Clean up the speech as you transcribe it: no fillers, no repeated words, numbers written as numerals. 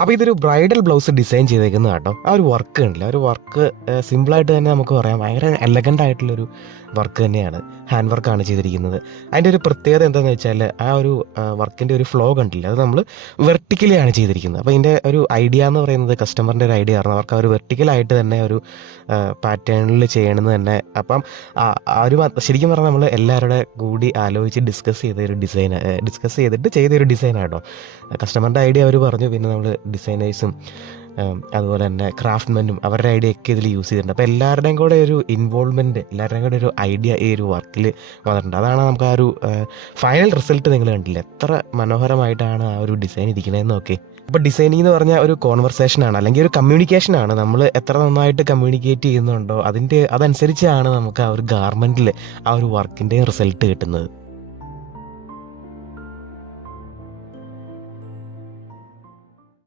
അപ്പോൾ ഇതൊരു bridal blouse design ചെയ്തേക്കുന്നത് കേട്ടോ. ആ ഒരു വർക്ക് ഉണ്ടല്ലോ, ആ ഒരു വർക്ക് സിമ്പിളായിട്ട് തന്നെ നമുക്ക് പറയാം ഭയങ്കര എലഗൻ്റ് ആയിട്ടുള്ളൊരു വർക്ക് തന്നെയാണ്. ഹാൻഡ് വർക്കാണ് ചെയ്തിരിക്കുന്നത്. അതിൻ്റെ ഒരു പ്രത്യേകത എന്താണെന്ന് വെച്ചാൽ ആ ഒരു വർക്കിൻ്റെ ഒരു ഫ്ലോ കണ്ടില്ല, അത് നമ്മൾ വെർട്ടിക്കലിയാണ് ചെയ്തിരിക്കുന്നത്. അപ്പോൾ ഇതിൻ്റെ ഒരു ഐഡിയ എന്ന് പറയുന്നത് കസ്റ്റമറിൻ്റെ ഒരു ഐഡിയ ആയിരുന്നു. അവർക്ക് ആ ഒരു വെർട്ടിക്കലായിട്ട് തന്നെ ഒരു പാറ്റേണിൽ ചെയ്യണമെന്ന് തന്നെ. അപ്പം ആ ഒരു ശരിക്കും പറഞ്ഞാൽ നമ്മൾ എല്ലാവരുടെ കൂടി ആലോചിച്ച് ഡിസ്കസ് ചെയ്തിട്ട് ചെയ്തൊരു ഡിസൈനാട്ടോ. കസ്റ്റമറിൻ്റെ ഐഡിയ അവർ പറഞ്ഞു, പിന്നെ നമ്മൾ ഡിസൈനേഴ്സും അതുപോലെ തന്നെ ക്രാഫ്റ്റ്മെൻറ്റും അവരുടെ ഐഡിയ ഒക്കെ ഇതിൽ യൂസ് ചെയ്തിട്ടുണ്ട്. അപ്പോൾ എല്ലാവരുടെയും കൂടെ ഒരു ഇൻവോൾവ്മെൻറ്റ്, എല്ലാവരുടെയും കൂടെ ഒരു ഐഡിയ ഈ ഒരു വർക്കിൽ വന്നിട്ടുണ്ട്. അതാണ് നമുക്ക് ആ ഒരു ഫൈനൽ റിസൾട്ട് നിങ്ങൾ കണ്ടില്ല, എത്ര മനോഹരമായിട്ടാണ് ആ ഒരു ഡിസൈൻ ഇരിക്കണതെന്നൊക്കെ. അപ്പോൾ ഡിസൈനിങ് എന്ന് പറഞ്ഞാൽ ഒരു കോൺവെർസേഷനാണ്, അല്ലെങ്കിൽ ഒരു കമ്മ്യൂണിക്കേഷനാണ്. നമ്മൾ എത്ര നന്നായിട്ട് കമ്മ്യൂണിക്കേറ്റ് ചെയ്യുന്നുണ്ടോ അതനുസരിച്ചാണ് നമുക്ക് ആ ഒരു ഗാർമെൻറ്റിൽ ആ ഒരു വർക്കിൻ്റെ റിസൾട്ട് കിട്ടുന്നത്.